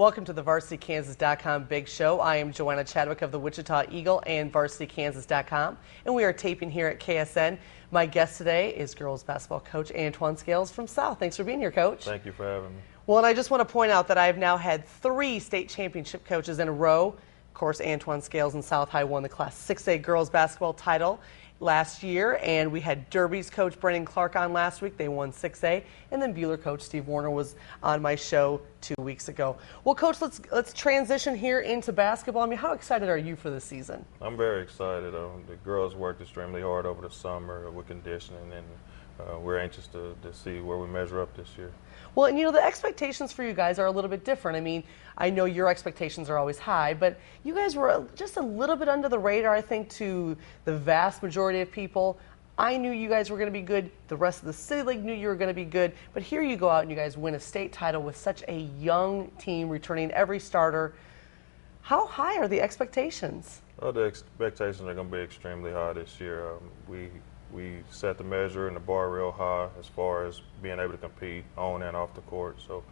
Welcome to the VarsityKansas.com Big Show. I am Joanna Chadwick of the Wichita Eagle and VarsityKansas.com, and we are taping here at KSN. My guest today is girls basketball coach Antwain Scales from South. Thanks for being here, Coach. Thank you for having me. Well, and I just want to point out that I've now had 3 state championship coaches in a row. Of course, Antwain Scales and South High won the Class 6A girls basketball title last year, and we had Derby's coach Brennan Clark on last week. They won 6A, and then Buhler coach Steve Warner was on my show 2 weeks ago. Well, Coach, let's transition here into basketball. I mean, how excited are you for this season? I'm very excited. The girls worked extremely hard over the summer with conditioning, and we're anxious to see where we measure up this year. Well, and you know, the expectations for you guys are a little bit different. I mean, I know your expectations are always high, but you guys were just a little bit under the radar, I think, to the vast majority of people. I knew you guys were going to be good. The rest of the City League knew you were going to be good. But here you go out and you guys win a state title with such a young team, returning every starter. How high are the expectations? Well, the expectations are going to be extremely high this year. We set the measure and the bar real high as far as being able to compete on and off the court. So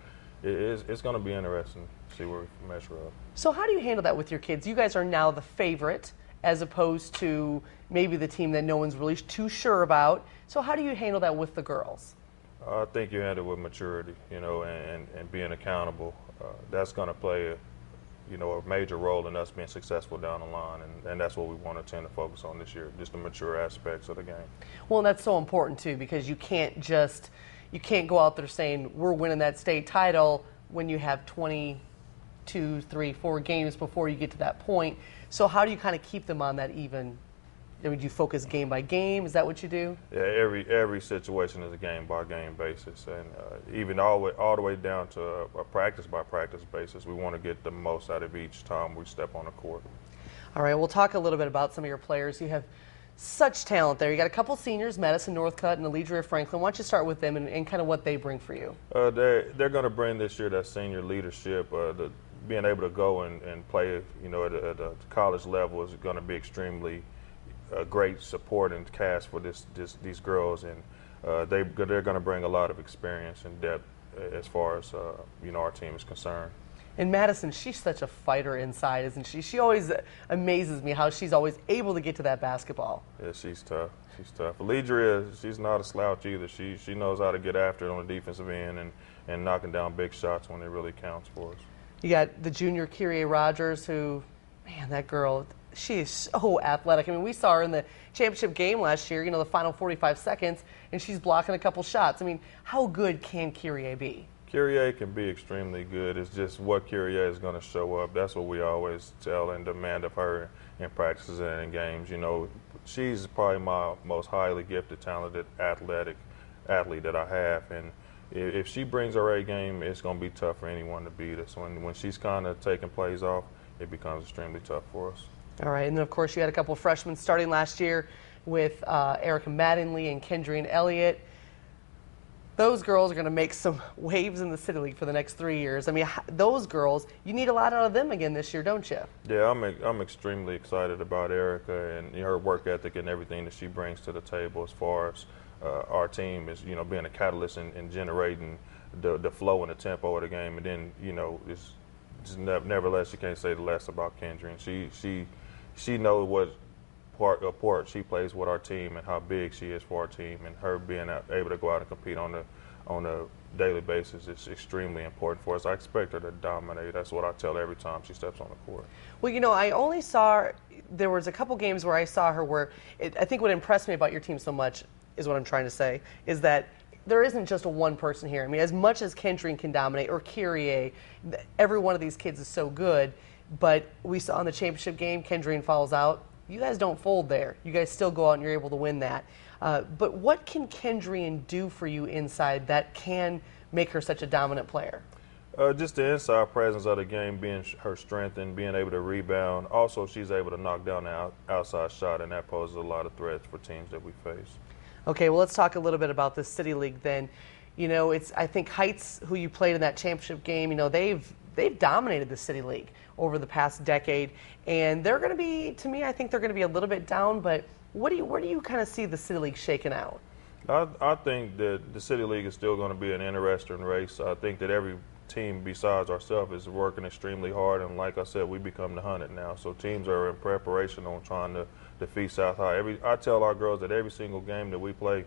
it's going to be interesting to see where we measure up. So how do you handle that with your kids? You guys are now the favorite as opposed to maybe the team that no one's really too sure about. So how do you handle that with the girls? I think you handle it with maturity, you know, and being accountable. That's going to play a major role in us being successful down the line, and that's what we want to tend to focus on this year, just the mature aspects of the game. Well, and that's so important too, because you can't go out there saying we're winning that state title when you have 22, 3, 4 games before you get to that point. So how do you kind of keep them on that even? I mean, do you focus game by game? Is that what you do? Yeah, every situation is a game-by-game basis, and even all the way down to a practice-by-practice basis. We want to get the most out of each time we step on the court. All right, we'll talk a little bit about some of your players. You have such talent there. You got a couple seniors, Madison, Northcutt, and Alidria Franklin. Why don't you start with them and kind of what they bring for you? They're going to bring this year that senior leadership. Being able to go and play, you know, at a college level is going to be extremely a great support and cast for these girls, and they're going to bring a lot of experience and depth as far as our team is concerned. And Madison, she's such a fighter inside, isn't she? She always amazes me how she's always able to get to that basketball. Yeah, she's tough. She's tough. Alidria, she's not a slouch either. She knows how to get after it on the defensive end and knocking down big shots when it really counts for us. You got the junior Curia Rogers, who, man, that girl, she is so athletic. I mean, we saw her in the championship game last year, you know, the final 45 seconds, and she's blocking a couple shots. I mean, how good can Curia be? Curia can be extremely good. It's just what Curia is going to show up. That's what we always tell and demand of her in practices and in games. You know, she's probably my most highly gifted, talented athlete that I have, and if she brings her A game, it's going to be tough for anyone to beat us. When she's kind of taking plays off, it becomes extremely tough for us. All right, and then of course you had a couple of freshmen starting last year with Erica Mattingly and Kendra and Elliott. Those girls are going to make some waves in the City League for the next 3 years. I mean, those girls, you need a lot out of them again this year, don't you? Yeah, I'm extremely excited about Erica and her work ethic and everything that she brings to the table as far as our team is, you know, being a catalyst in generating the flow and the tempo of the game. And then, you know, it's just nevertheless, you can't say the less about Kendra. And she knows what part she plays with our team and how big she is for our team, and her being able to go out and compete on a daily basis is extremely important for us. I expect her to dominate. That's what I tell her every time she steps on the court. Well, you know, I only saw there was a couple games where I saw her where I think what impressed me about your team so much is what I'm trying to say is that there isn't just a one person here. I mean, as much as Kendra can dominate or Curia, every one of these kids is so good. But we saw in the championship game, Kendra falls out. You guys don't fold there. You guys still go out and you're able to win that. But what can Kendra do for you inside that can make her such a dominant player? Just the inside presence of the game being her strength and being able to rebound. Also, she's able to knock down the outside shot, and that poses a lot of threats for teams that we face. Okay, well, let's talk a little bit about the City League then. You know, I think Heights, who you played in that championship game, you know, they've dominated the City League over the past decade, and they're going to be, to me, I think they're going to be a little bit down. But where do you kind of see the City League shaking out? I think that the City League is still going to be an interesting race. I think that every team besides ourselves is working extremely hard, and like I said, we become the 100 now. So teams are in preparation on trying to defeat South High. I tell our girls that every single game that we play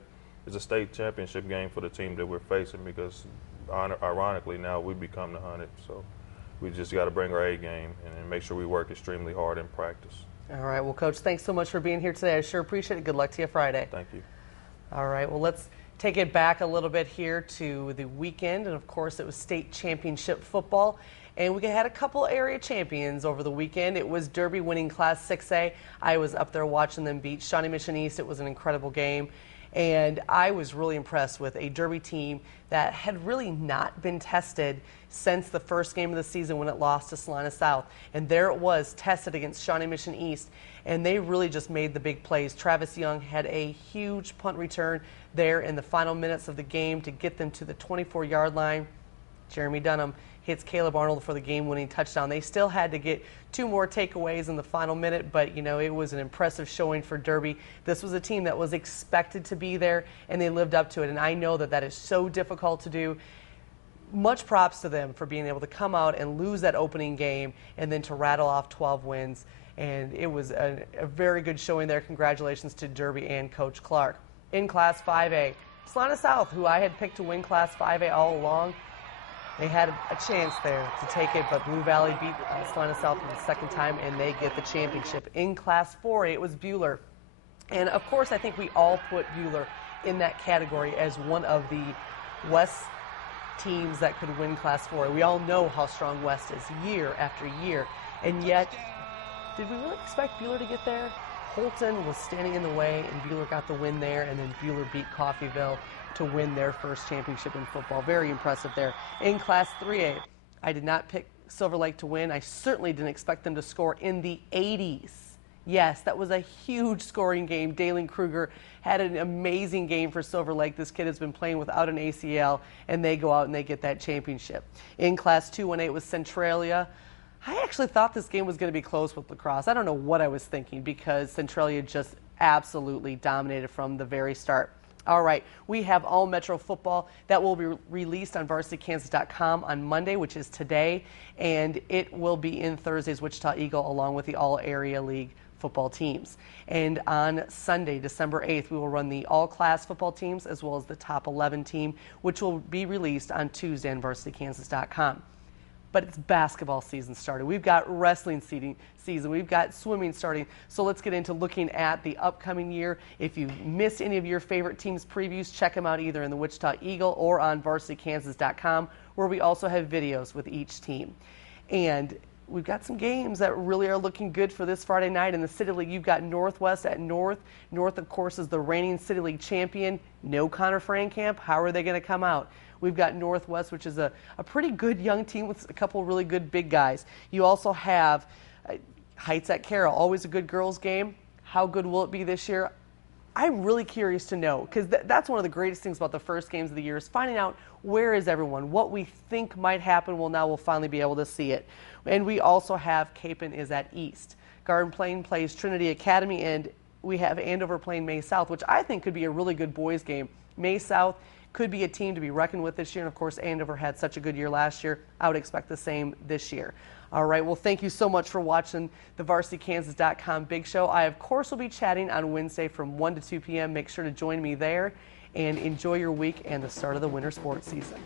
is a state championship game for the team that we're facing, because ironically now we become the 100. So we just got to bring our A game and make sure we work extremely hard in practice. All right. Well, Coach, thanks so much for being here today. I sure appreciate it. Good luck to you Friday. Thank you. All right. Well, let's take it back a little bit here to the weekend. And, of course, it was state championship football. And we had a couple area champions over the weekend. It was Derby winning Class 6A. I was up there watching them beat Shawnee Mission East. It was an incredible game. And I was really impressed with a Derby team that had really not been tested since the first game of the season when it lost to Salina South. And there it was, tested against Shawnee Mission East. And they really just made the big plays. Travis Young had a huge punt return there in the final minutes of the game to get them to the 24-yard line. Jeremy Dunham hits Caleb Arnold for the game-winning touchdown. They still had to get 2 more takeaways in the final minute, but, you know, it was an impressive showing for Derby. This was a team that was expected to be there, and they lived up to it, and I know that that is so difficult to do. Much props to them for being able to come out and lose that opening game and then to rattle off 12 wins, and it was a very good showing there. Congratulations to Derby and Coach Clark. In Class 5A, Salina South, who I had picked to win Class 5A all along, they had a chance there to take it, but Blue Valley beat Salina South for the second time, and they get the championship. In Class 4A, it was Buhler. And, of course, I think we all put Buhler in that category as one of the West teams that could win Class 4A. We all know how strong West is year after year, and yet, did we really expect Buhler to get there? Holton was standing in the way, and Buhler got the win there, and then Buhler beat Coffeyville to win their first championship in football. Very impressive there. In Class 3A, I did not pick Silver Lake to win. I certainly didn't expect them to score in the 80s. Yes, that was a huge scoring game. Dalen Kruger had an amazing game for Silver Lake. This kid has been playing without an ACL, and they go out and they get that championship. In Class 2-1A, it was Centralia. I actually thought this game was going to be close with lacrosse. I don't know what I was thinking, because Centralia just absolutely dominated from the very start. All right, we have all Metro football that will be released on VarsityKansas.com on Monday, which is today, and it will be in Thursday's Wichita Eagle along with the All Area League football teams. And on Sunday, December 8th, we will run the all-class football teams as well as the top 11 team, which will be released on Tuesday on VarsityKansas.com. But it's basketball season started. We've got wrestling season. We've got swimming starting. So let's get into looking at the upcoming year. If you missed any of your favorite teams' previews, check them out either in the Wichita Eagle or on VarsityKansas.com, where we also have videos with each team. And we've got some games that really are looking good for this Friday night. In the City League, you've got Northwest at North. North, of course, is the reigning City League champion. No Connor Frankamp. How are they going to come out? We've got Northwest, which is a pretty good young team with a couple really good big guys. You also have Heights at Carroll, always a good girls game. How good will it be this year? I'm really curious to know, because that's one of the greatest things about the first games of the year is finding out where is everyone, what we think might happen. Well, now we'll finally be able to see it. And we also have Capon is at East. Garden Plain plays Trinity Academy, and we have Andover playing May South, which I think could be a really good boys game. May South could be a team to be reckoned with this year, and of course Andover had such a good year last year. I would expect the same this year. All right, well, thank you so much for watching the VarsityKansas.com Big Show. I, of course, will be chatting on Wednesday from 1 to 2 p.m. Make sure to join me there, and enjoy your week and the start of the winter sports season.